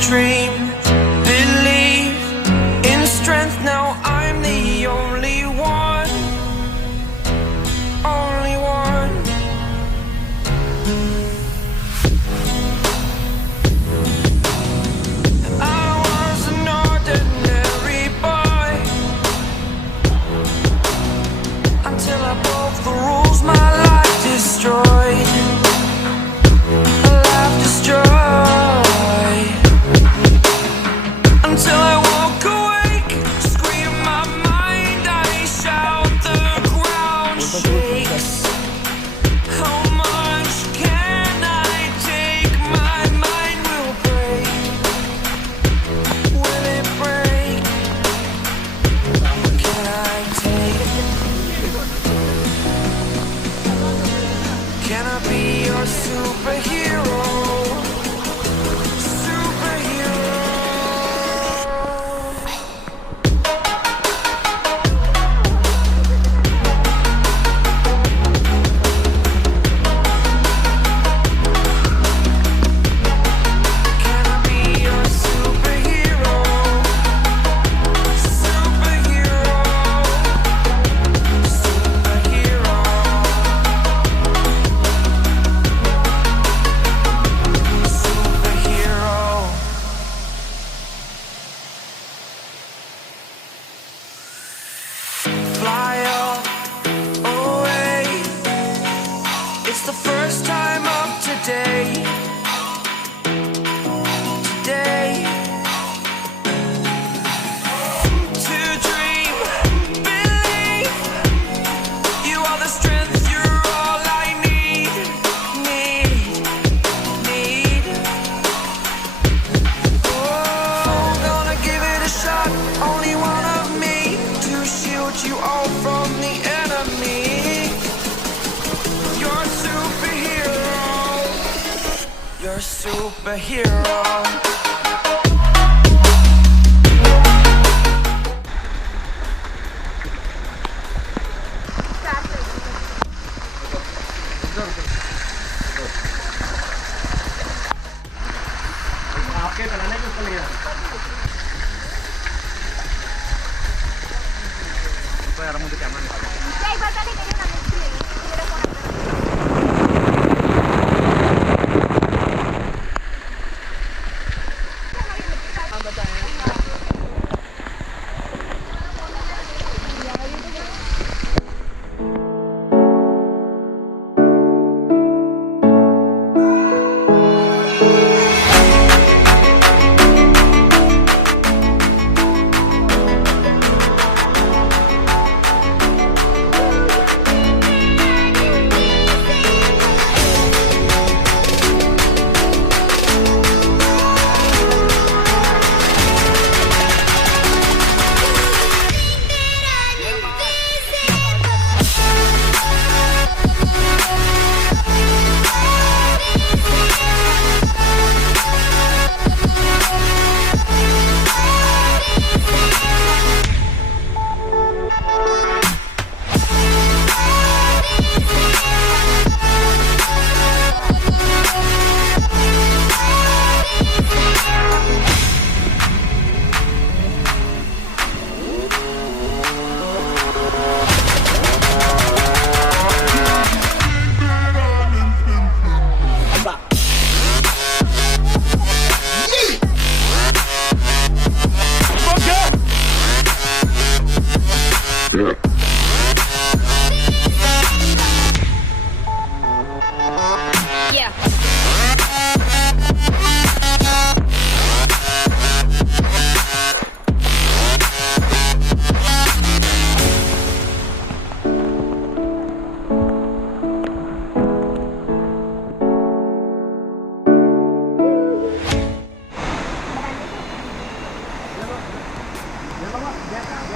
dream, believe in strength. Now I'm the only one, only one. I was an ordinary boy until I broke the rules. My life destroyed, a life destroyed. Until I walk awake, scream my mind, I shout, the ground shakes. How much can I take? My mind will break. Will it break? Can I take? Can I be your superhero? Fly away. It's the first time of today. Today. To dream, believe. You are the strength, you're all I need. Oh, gonna give it a shot. Only one of me to shield you all from the enemy. You're a superhero. You're a superhero. आपके बनाने के ऊपर लगे यार मुझे camera निकालो एक बार पहले मेरे नाम से मेरा फोन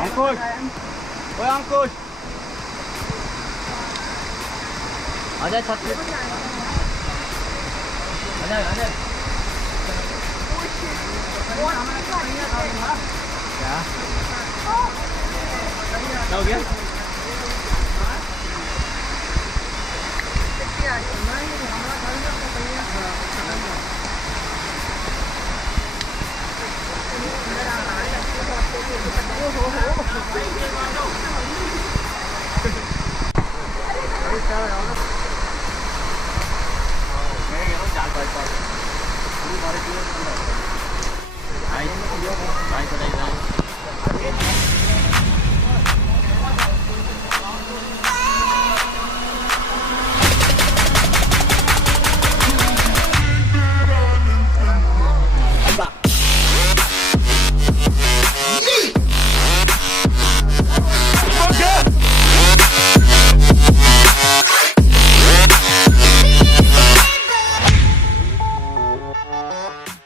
अंकुश, ओए अंकुश, आजा छत पे, आजा आजा। क्या हो गया?